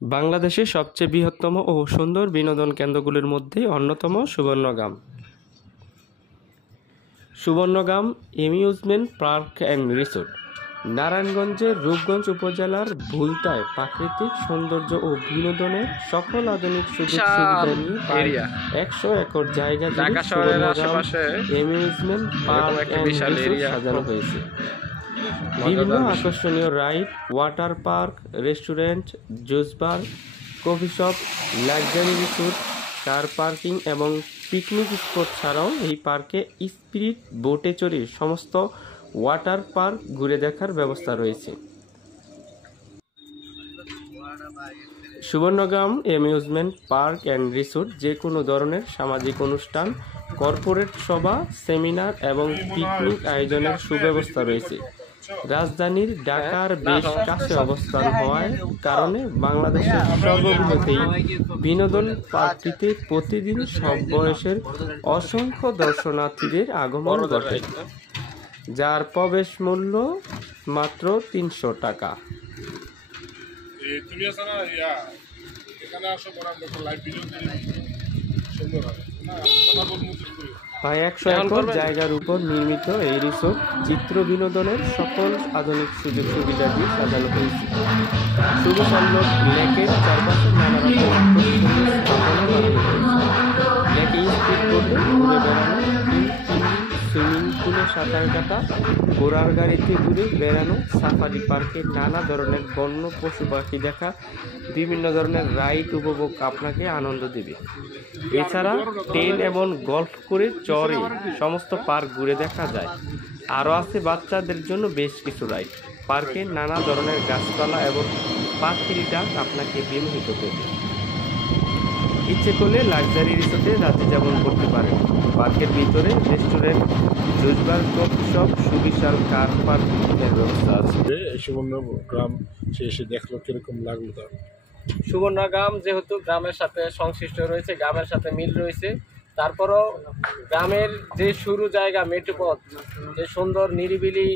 বাংলাদেশের সবচেয়ে বৃহত্তম ও সুন্দর বিনোদন কেন্দ্রগুলির মধ্যে অন্যতম Subarnagram. Subarnagram amusement park and resort নারায়ণগঞ্জের রূপগঞ্জ উপজেলার ভুলতায় প্রাকৃতিক সৌন্দর্য ও বিনোদনের সকল আধুনিক সুযোগ সুবিধা নিয়ে প্রায় 100 একর জায়গা জুড়ে Subarnagram amusement park and resort সাজানো হয়েছে। বিভিন্ন আকর্ষণীয় ride, water park, restaurant, juice bar, coffee shop, luxury resort, car parking এবং পিকনিক স্পট ছাড়াও এই পার্কে স্পিরিট বোটে চড়ে সমস্ত ওয়াটার পার্ক ঘুরে দেখার ব্যবস্থা রয়েছে। Subarnagram amusement park and resort যে কোনো ধরনের সামাজিক অনুষ্ঠান, কর্পোরেট সভা, সেমিনার এবং পিকনিক আয়োজনের সুব্যবস্থা রয়েছে। রাজধানীর ঢাকার বেশ কাছে অবস্থান হওয়ার কারণে বাংলাদেশের সর্ববৃহৎ এই বিনোদন পার্কটিতে প্রতিদিন সব বয়সের অসংখ্য দর্শনার্থীদের আগমন ঘটে, যার প্রবেশ মূল্য মাত্র 300 টাকা। প্রায় 100 একর জায়গার উপর নির্মিত এই রিসোর্ট চিত্র বিনোদনের সকল আধুনিক সুযোগ সুবিধা দিয়ে সাজানো হয়েছে। শুভ সংযোগ লেকের চারপাশে নানা রকম স্থাপনা বানানো হয়েছে। লেকে স্পিড বোটে ঘুরে বেড়ানো, সুইমিং পুলে সাঁতার কাটা, ঘোড়ার গাড়িতে ঘুরে বেড়ানো, সাফারি পার্কে নানা ধরনের বন্য পশু পাখি দেখা, বিভিন্ন ধরনের রাইড উপভোগ আপনাকে আনন্দ দেবে। এছাড়া ট্রেন এবং গল্ফ করে চড়ে সমস্ত পার্ক ঘুরে দেখা যায়। আরও আছে বাচ্চাদের জন্য বেশ কিছু রাইড। পার্কে নানা ধরনের গাছপালা এবং পাখির ডাক আপনাকে বিমোহিত করবে। ইচ্ছে করলে লাক্সারি রিসোর্টে রাতে যাপন করতে পারেন। পার্কের ভিতরে restaurant, juice bar, coffee shop, সুবিশাল কার পার্কিংয়ের ব্যবস্থা আছে। সুবর্ণগ্রাম সে এসে দেখলো কিরকম লাগলো তার? সুবর্ণগ্রাম যেহেতু গ্রামের সাথে সংশ্লিষ্ট রয়েছে, গ্রামের সাথে মিল রয়েছে, তারপরও গ্রামের যে শুরু জায়গা মেঠোপথ, যে সুন্দর নিরিবিলি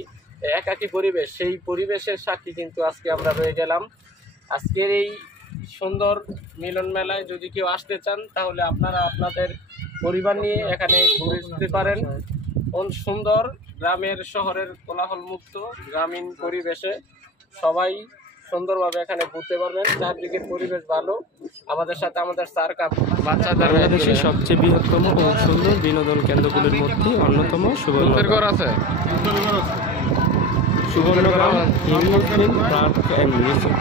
একাকী পরিবেশ, সেই পরিবেশের সাক্ষী কিন্তু আজকে আমরা রয়ে গেলাম। আজকের এই সুন্দর মিলন মেলায় যদি কেউ আসতে চান তাহলে আপনারা আপনাদের পরিবার নিয়ে এখানে ঘুরতে পারেন। সুন্দর গ্রামের শহরের কোলাহল মুক্ত গ্রামীণ পরিবেশে সবাই সুন্দরভাবে এখানে ঘুরতে পারবেন। চারদিকের পরিবেশ ভালো। আমাদের সাথে আমাদের স্যার বাচ্চাদের বাংলাদেশের সবচেয়ে বৃহত্তম ও সুন্দর বিনোদন কেন্দ্রগুলির মধ্যে অন্যতম সুবর্ণগ্রাম আছে। Subarnagram amusement park and resort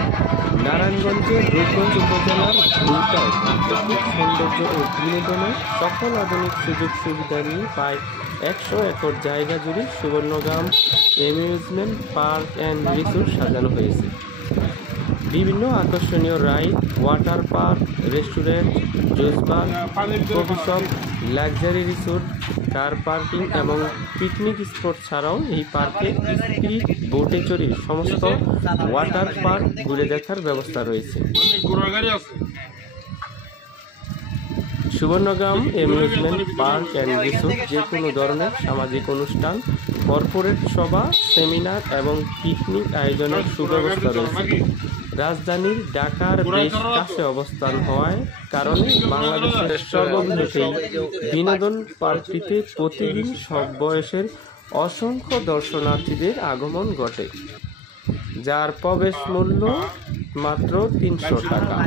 নারায়ণগঞ্জের রূপগঞ্জ উপজেলার ভুলতায় প্রাকৃতিক সৌন্দর্য ও বিনোদনের সকল আধুনিক সুযোগ সুবিধা নিয়ে প্রায় 100 একর জায়গা জুড়ে Subarnagram amusement park and resort সাজানো হয়েছে। বিভিন্ন আকর্ষণীয় ride, water park, restaurant, juice bar, coffee shop, luxury resort, car parking এবং পিকনিক স্পট ছাড়াও এই পার্কে স্পিরিট বোটে চড়ে সমস্ত ওয়াটার পার্ক ঘুরে দেখার ব্যবস্থা রয়েছে। Subarnagram amusement park and resort যে কোনো ধরনের সামাজিক অনুষ্ঠান, কর্পোরেট সভা, সেমিনার এবং পিকনিক আয়োজনের সুব্যবস্থা রয়েছে। রাজধানীর ঢাকার বেশ কাছে অবস্থান হওয়ার কারণে বাংলাদেশের সর্ববৃহৎ এই বিনোদন পার্কটিতে প্রতিদিন সব বয়সের অসংখ্য দর্শনার্থীদের আগমন ঘটে, যার প্রবেশ মূল্য মাত্র 300 টাকা।